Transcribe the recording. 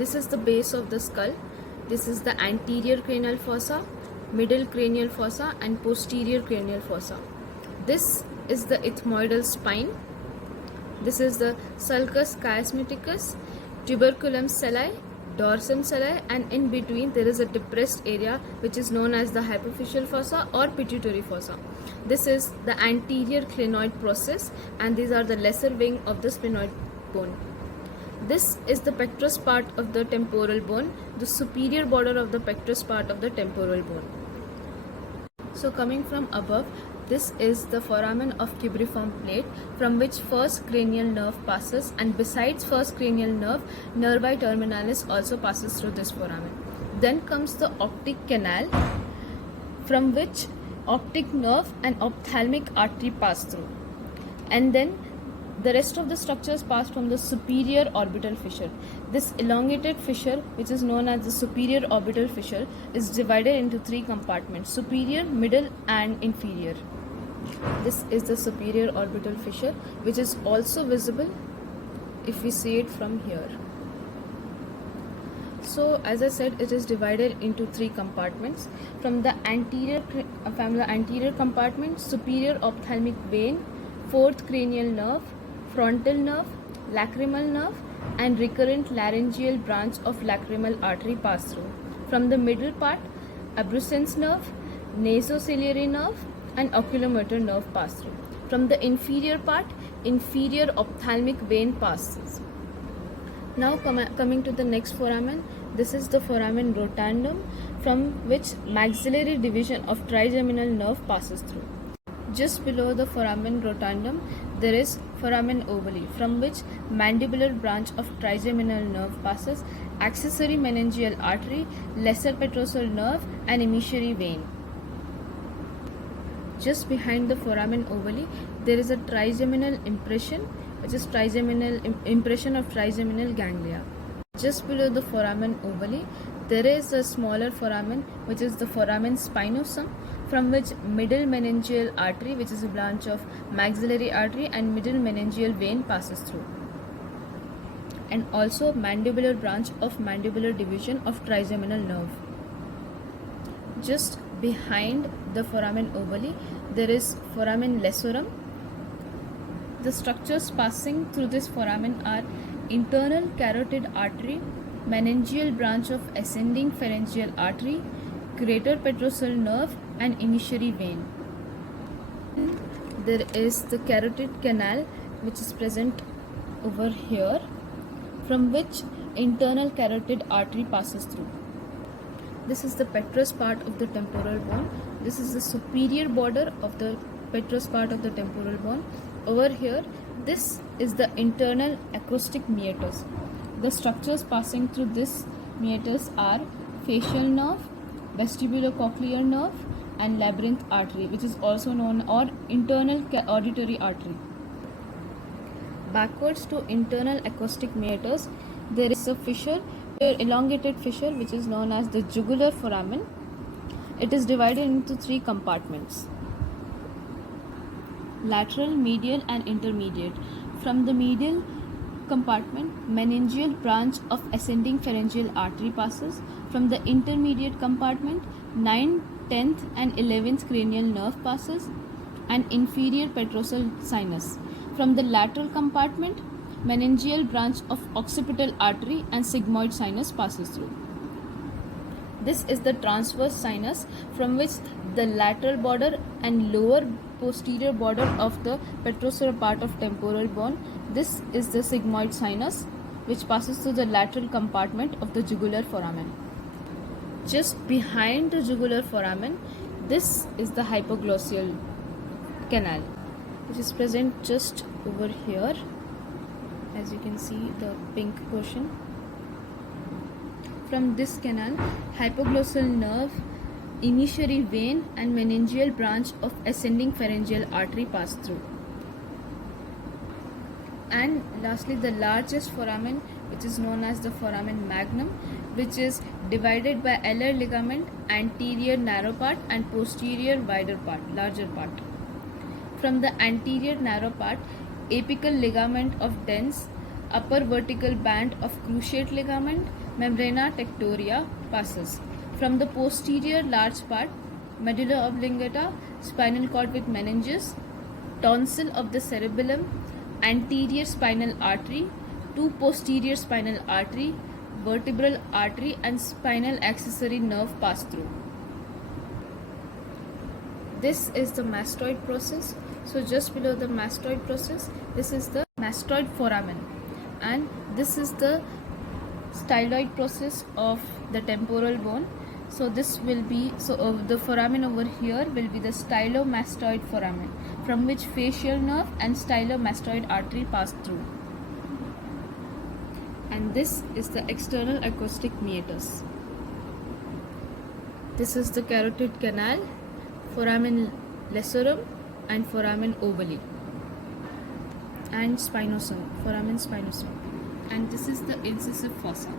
This is the base of the skull. This is the anterior cranial fossa, middle cranial fossa, and posterior cranial fossa. This is the ethmoidal spine. This is the sulcus chiasmaticus, tuberculum sali, dorsum sali, and in between there is a depressed area which is known as the hypophyseal fossa or pituitary fossa. This is the anterior clinoid process, and these are the lesser wing of the sphenoid bone. This is the pectoris part of the temporal bone, the superior border of the pectoris part of the temporal bone. So coming from above, this is the foramen of cubriform plate from which first cranial nerve passes, and besides first cranial nerve, nervi terminalis also passes through this foramen. Then comes the optic canal from which optic nerve and ophthalmic artery pass through, and then the rest of the structures pass from the superior orbital fissure. This elongated fissure, which is known as the superior orbital fissure, is divided into three compartments: superior, middle, and inferior. This is the superior orbital fissure, which is also visible if we see it from here. So as I said, it is divided into three compartments. From the anterior compartment, superior ophthalmic vein, fourth cranial nerve, frontal nerve, lacrimal nerve, and recurrent laryngeal branch of lacrimal artery pass through. From the middle part, abducens nerve, nasociliary nerve, and oculomotor nerve pass through. From the inferior part, inferior ophthalmic vein passes. Now coming to the next foramen, this is the foramen rotundum, from which maxillary division of trigeminal nerve passes through. Just below the foramen rotundum, there is foramen ovale, from which mandibular branch of trigeminal nerve passes, accessory meningeal artery, lesser petrosal nerve, and emissary vein. Just behind the foramen ovale, there is a trigeminal impression, which is impression of trigeminal ganglia. Just below the foramen ovale, there is a smaller foramen, which is the foramen spinosum, from which middle meningeal artery, which is a branch of maxillary artery, and middle meningeal vein passes through, and also mandibular branch of mandibular division of trigeminal nerve. Just behind the foramen ovale, there is foramen lessorum. The structures passing through this foramen are internal carotid artery, meningeal branch of ascending pharyngeal artery, greater petrosal nerve, and emissary vein. There is the carotid canal, which is present over here, from which internal carotid artery passes through. This is the petrous part of the temporal bone. This is the superior border of the petrous part of the temporal bone. Over here, this is the internal acoustic meatus. The structures passing through this meatus are facial nerve, vestibulocochlear nerve, and labyrinth artery, which is also known as internal auditory artery. Backwards to internal acoustic meatus, there is a fissure, elongated fissure, which is known as the jugular foramen. It is divided into three compartments: lateral, medial, and intermediate. From the medial compartment, meningeal branch of ascending pharyngeal artery passes. From the intermediate compartment, 9th, 10th, and 11th cranial nerve passes, and inferior petrosal sinus. From the lateral compartment, meningeal branch of occipital artery and sigmoid sinus passes through. This is the transverse sinus, from which the lateral border and lower posterior border of the petrosal part of temporal bone. This is the sigmoid sinus, which passes through the lateral compartment of the jugular foramen. Just behind the jugular foramen, this is the hypoglossal canal, which is present just over here. As you can see, the pink portion. From this canal, hypoglossal nerve, emissary vein, and meningeal branch of ascending pharyngeal artery pass through. And lastly, the largest foramen, which is known as the foramen magnum, which is divided by alar ligament, anterior narrow part, and posterior wider part, larger part. From the anterior narrow part, apical ligament of dense, upper vertical band of cruciate ligament, membrana tectoria passes. From the posterior large part, medulla oblongata, spinal cord with meninges, tonsil of the cerebellum, anterior spinal artery, two posterior spinal artery, vertebral artery and spinal accessory nerve pass through. This is the mastoid process. So just below the mastoid process, this is the mastoid foramen, and this is the styloid process of the temporal bone. So this will be, the foramen over here will be the stylomastoid foramen, from which facial nerve and stylomastoid artery pass through. And this is the external acoustic meatus. This is the carotid canal, foramen lessorum and foramen ovale, and spinosum, foramen spinosum. And this is the incisive fossa.